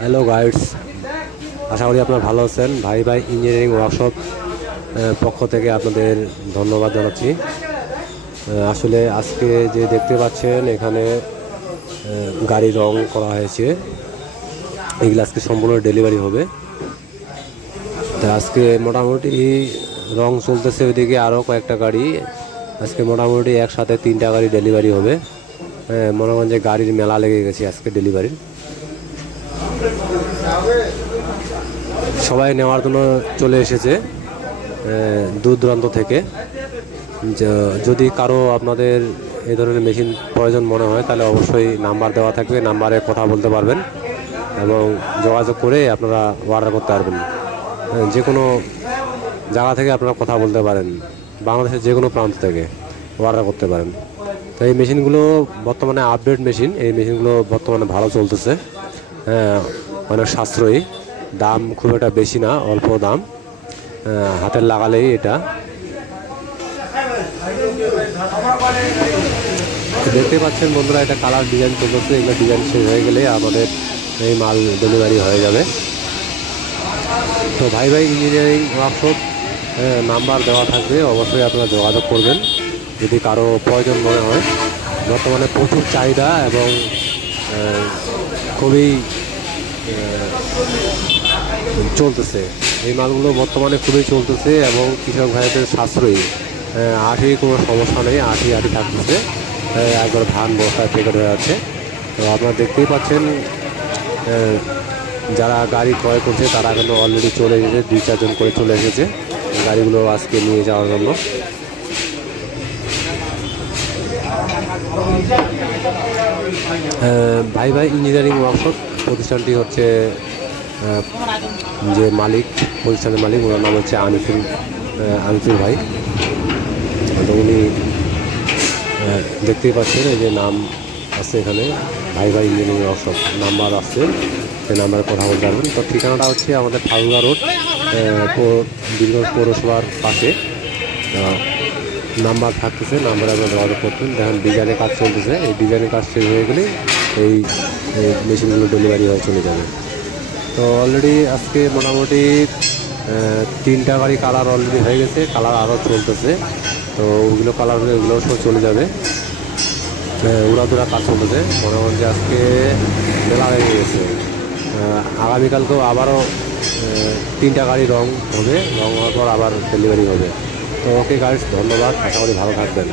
Hello guides, আশা করি আপনারা ভালো আছেন। ভাই ভাই ইঞ্জিনিয়ারিং ওয়ার্কশপ পক্ষ থেকে আপনাদের ধন্যবাদ জানাচ্ছি। আসলে আজকে যে দেখতে পাচ্ছেন এখানে গাড়ি রং করা হয়েছে, এগুলো আজকে সম্পূর্ণ ডেলিভারি হবে। তা আজকে মোটামুটি রং চলতেছে, ওইদিকে আরও কয়েকটা গাড়ি। আজকে মোটামুটি একসাথে 3টা গাড়ি ডেলিভারি হবে। মনে করেন যে গাড়ির মেলা লেগে গেছে আজকে ডেলিভারি। সবাই নেওয়ার জন্য চলে এসেছে দূর দূরান্ত থেকে। যদি কারো আপনাদের এই ধরনের মেশিন প্রয়োজন মনে হয় তাহলে অবশ্যই নাম্বার দেওয়া থাকবে, নাম্বারে কথা বলতে পারবেন এবং যোগাযোগ করে আপনারা অর্ডার করতে পারবেন। যে কোনো জায়গা থেকে আপনারা কথা বলতে পারেন, বাংলাদেশের যে কোনো প্রান্ত থেকে অর্ডার করতে পারেন। তো এই মেশিনগুলো বর্তমানে আপডেট মেশিন, এই মেশিনগুলো বর্তমানে ভালো চলতেছে, অনেক সাশ্রয়ী, দাম খুব একটা বেশি না, অল্প দাম, হাতের লাগালেই এটা। দেখতে পাচ্ছেন বন্ধুরা, এটা কালার ডিজাইন চলতেছে, এগুলো ডিজাইন শেষ হয়ে গেলে আমাদের এই মাল ডেলিভারি হয়ে যাবে। তো ভাই ভাই ইঞ্জিনিয়ারিং ওয়ার্কশপ নাম্বার দেওয়া থাকবে, অবশ্যই আপনারা যোগাযোগ করবেন যদি কারো প্রয়োজন মনে হয়। বর্তমানে প্রচুর চাহিদা এবং খুবই চলতেছে, এই মালগুলো বর্তমানে খুবই চলতেছে এবং কৃষক ভাইদের সাশ্রয়ী। আঠি কোনো সমস্যা নেই, আঠি থাকতেছে, একবার ধান বস্তায় প্যাকেট হয়ে আছে। তো আপনারা দেখতেই পাচ্ছেন যারা গাড়ি ক্রয় করছে তারা কিন্তু অলরেডি চলে এসেছে, 2-4 জন করে চলে এসেছে গাড়িগুলো আজকে নিয়ে যাওয়ার জন্য। ভাই ভাই ইঞ্জিনিয়ারিং ওয়ার্কশপ প্রতিষ্ঠানটি হচ্ছে, যে মালিক, প্রতিষ্ঠানের মালিক, ওনার নাম হচ্ছে আনিফুল ভাই। তো উনি দেখতেই পাচ্ছেন এই যে নাম আছে এখানে, ভাই ভাই ইঞ্জিনিয়ারিং ওয়ার্কশপ, নাম্বার আছে, সেই নাম্বারে কথা বলতে পারবেন। তো ঠিকানাটা হচ্ছে আমাদের ফালুয়া রোড, বীরগঞ্জ পৌরসভার পাশে। নাম্বার থাকতেছে, নাম্বারে আপনার যোগাযোগ করতেন। দেখেন ডিজাইনের কাজ চলতেছে, এই ডিজাইনের কাজ শেষ হয়ে গেলে এই মেশিনগুলো ডেলিভারি হয়ে চলে যাবে। তো অলরেডি আজকে মোটামুটি 3টা গাড়ি কালার অলরেডি হয়ে গেছে, কালার আরও চলতেছে। তো ওগুলো কালার ওগুলো সব চলে যাবে, উড়াধুরা কাজ চলতেছে। মনে হয় যে আজকে মেলা হয়ে গেছে, আগামীকালকেও আবারও 3টা গাড়ি রং হবে, রং হওয়ার পর আবার ডেলিভারি হবে। তো ওকে গাইস, ধন্যবাদ, আশা করি ভালো থাকবেন।